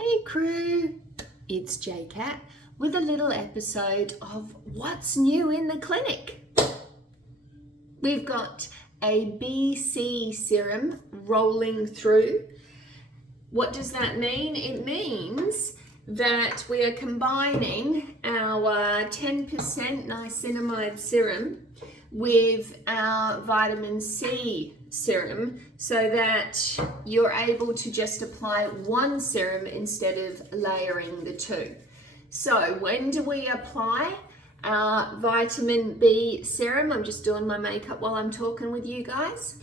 Hey crew, it's Jessicat with a little episode of What's New in the Clinic. We've got a BC serum rolling through. What does that mean? It means that we are combining our 10% niacinamide serum with our vitamin C serum so that you're able to just apply one serum instead of layering the two. So when do we apply our vitamin B serum? I'm just doing my makeup while I'm talking with you guys.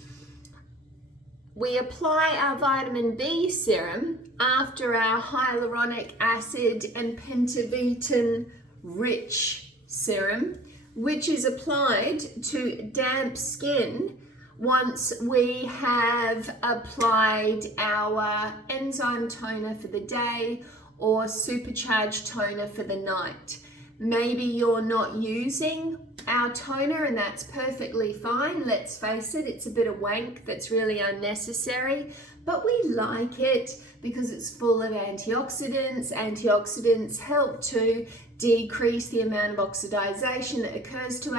We apply our vitamin B serum after our hyaluronic acid and pentavetan rich serum, which is applied to damp skin once we have applied our enzyme toner for the day or supercharged toner for the night. Maybe you're not using our toner and that's perfectly fine. Let's face it, it's a bit of wank that's really unnecessary, but we like it because it's full of antioxidants. Antioxidants help to decrease the amount of oxidization that occurs to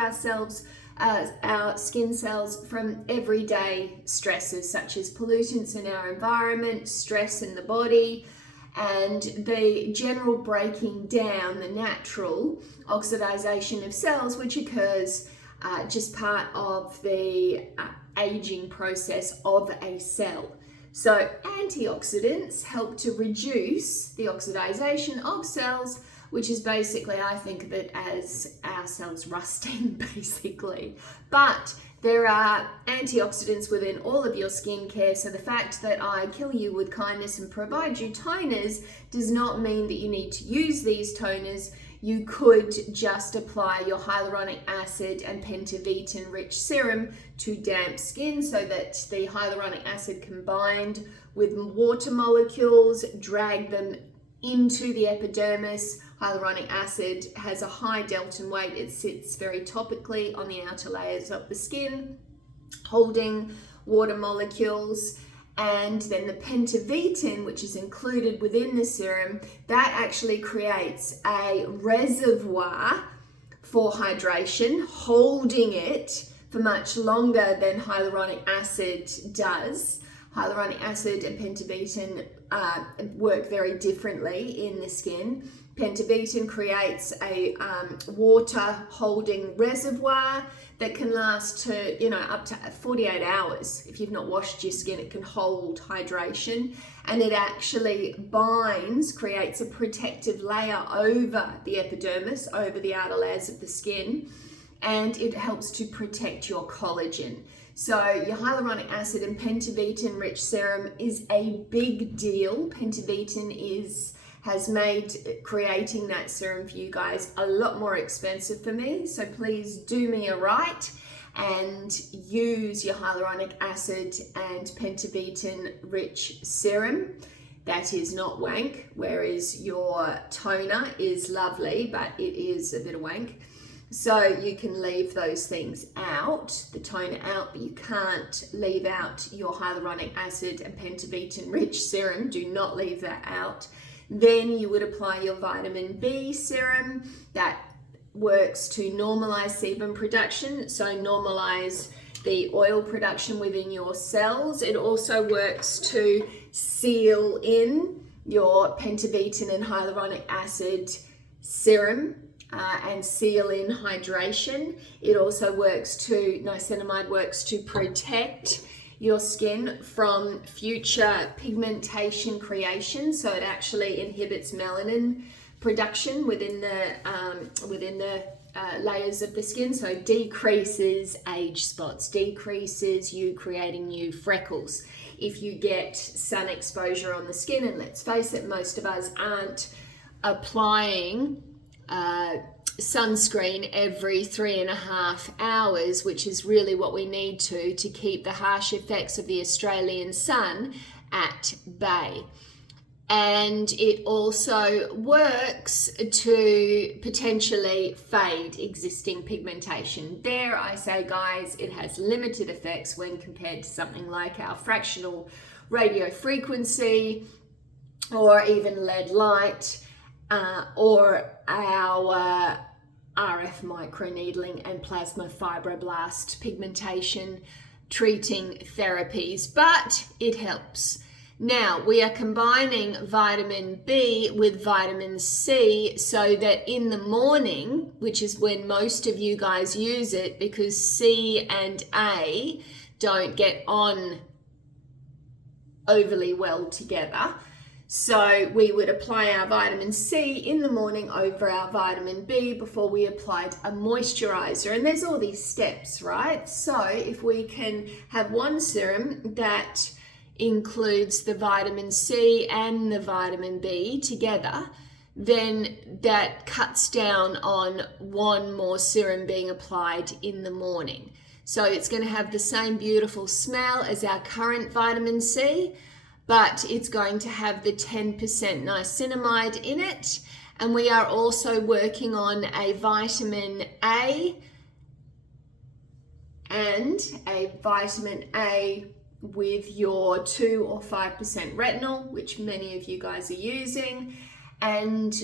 our skin cells from everyday stresses such as pollutants in our environment, stress in the body, and the general breaking down, the natural oxidization of cells, which occurs just part of the aging process of a cell. So antioxidants help to reduce the oxidization of cells, which is basically, I think of it as our cells rusting, basically. But there are antioxidants within all of your skincare, so the fact that I kill you with kindness and provide you toners does not mean that you need to use these toners. You could just apply your hyaluronic acid and pentavetan rich serum to damp skin so that the hyaluronic acid combined with water molecules drag them into the epidermis. Hyaluronic acid has a high Dalton weight. It sits very topically on the outer layers of the skin, holding water molecules. And then the pentavetan, which is included within the serum, that actually creates a reservoir for hydration, holding it for much longer than hyaluronic acid does. Hyaluronic acid and pentavetan work very differently in the skin. Pentavetan creates a water holding reservoir that can last to, up to 48 hours. If you've not washed your skin, it can hold hydration, and it actually binds, creates a protective layer over the epidermis, over the outer layers of the skin, and it helps to protect your collagen. So your hyaluronic acid and pentavetan rich serum is a big deal. Pentavetan has made creating that serum for you guys a lot more expensive for me. So please do me a right and use your hyaluronic acid and pentavetan rich serum. That is not wank, whereas your toner is lovely, but it is a bit of wank. So you can leave those things out, the toner out, but you can't leave out your hyaluronic acid and pentavetan rich serum. Do not leave that out. Then you would apply your vitamin B serum. That works to normalize sebum production, so normalize the oil production within your cells. It also works to seal in your pentavetan and hyaluronic acid serum and seal in hydration. It also niacinamide works to protect your skin from future pigmentation creation. So it actually inhibits melanin production within the layers of the skin. So decreases age spots, decreases you creating new freckles. If you get sun exposure on the skin, and let's face it, most of us aren't applying sunscreen every 3.5 hours, which is really what we need to keep the harsh effects of the Australian sun at bay. And it also works to potentially fade existing pigmentation. There, I say, guys, it has limited effects when compared to something like our fractional radio frequency or even lead light, or our RF microneedling and plasma fibroblast pigmentation treating therapies, but it helps. Now, we are combining vitamin B with vitamin C so that in the morning, which is when most of you guys use it because C and A don't get on overly well together. So we would apply our vitamin C in the morning over our vitamin B before we applied a moisturizer. And there's all these steps, right? So if we can have one serum that includes the vitamin C and the vitamin B together, then that cuts down on one more serum being applied in the morning. So it's going to have the same beautiful smell as our current vitamin C, but it's going to have the 10% niacinamide in it. And we are also working on a vitamin A and a vitamin A with your 2 or 5% retinol, which many of you guys are using, and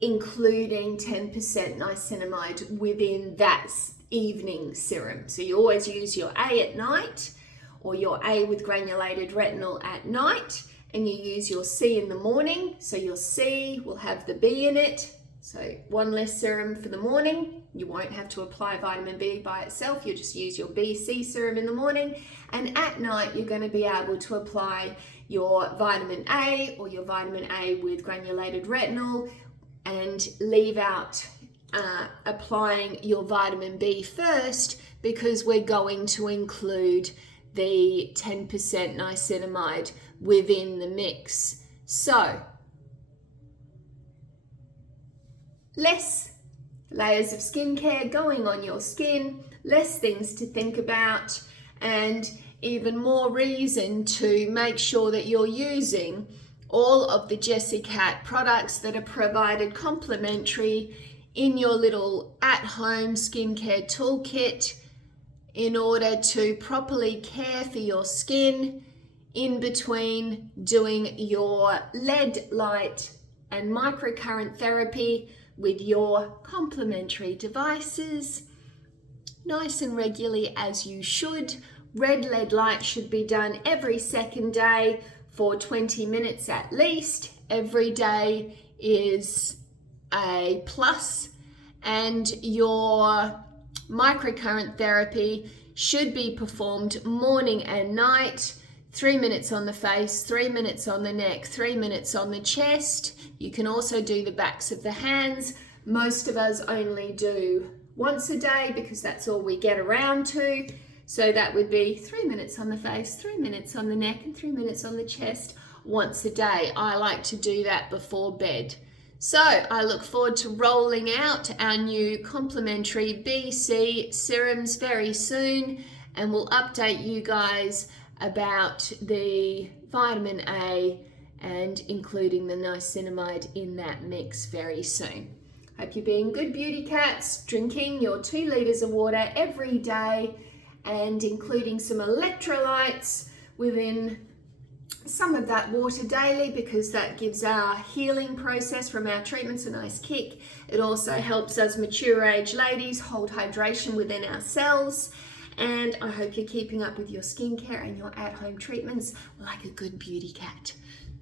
including 10% niacinamide within that evening serum. So you always use your A at night, or your A with granulated retinol at night, and you use your C in the morning. So your C will have the B in it. So one less serum for the morning. You won't have to apply vitamin B by itself. You'll just use your BC serum in the morning. And at night, you're going to be able to apply your vitamin A or your vitamin A with granulated retinol, and leave out applying your vitamin B first, because we're going to include the 10% niacinamide within the mix. So less layers of skincare going on your skin, less things to think about, and even more reason to make sure that you're using all of the Jessicat products that are provided complimentary in your little at-home skincare toolkit in order to properly care for your skin in between doing your lead light and microcurrent therapy with your complementary devices, nice and regularly as you should. Red lead light should be done every second day for 20 minutes at least. Every day is a plus, and your microcurrent therapy should be performed morning and night. 3 minutes on the face, 3 minutes on the neck, 3 minutes on the chest. You can also do the backs of the hands. Most of us only do once a day because that's all we get around to. So that would be 3 minutes on the face, 3 minutes on the neck, and 3 minutes on the chest once a day. I like to do that before bed. So I look forward to rolling out our new complimentary BC serums very soon, and we'll update you guys about the vitamin A and including the niacinamide in that mix very soon. Hope you're being good beauty cats, drinking your 2 litres of water every day and including some electrolytes within some of that water daily, because that gives our healing process from our treatments a nice kick. It also helps us mature age ladies hold hydration within our cells. And I hope you're keeping up with your skincare and your at-home treatments like a good beauty cat.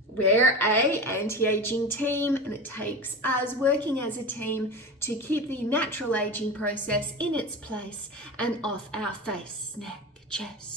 We're a anti-aging team, and it takes us working as a team to keep the natural aging process in its place and off our face, neck, chest,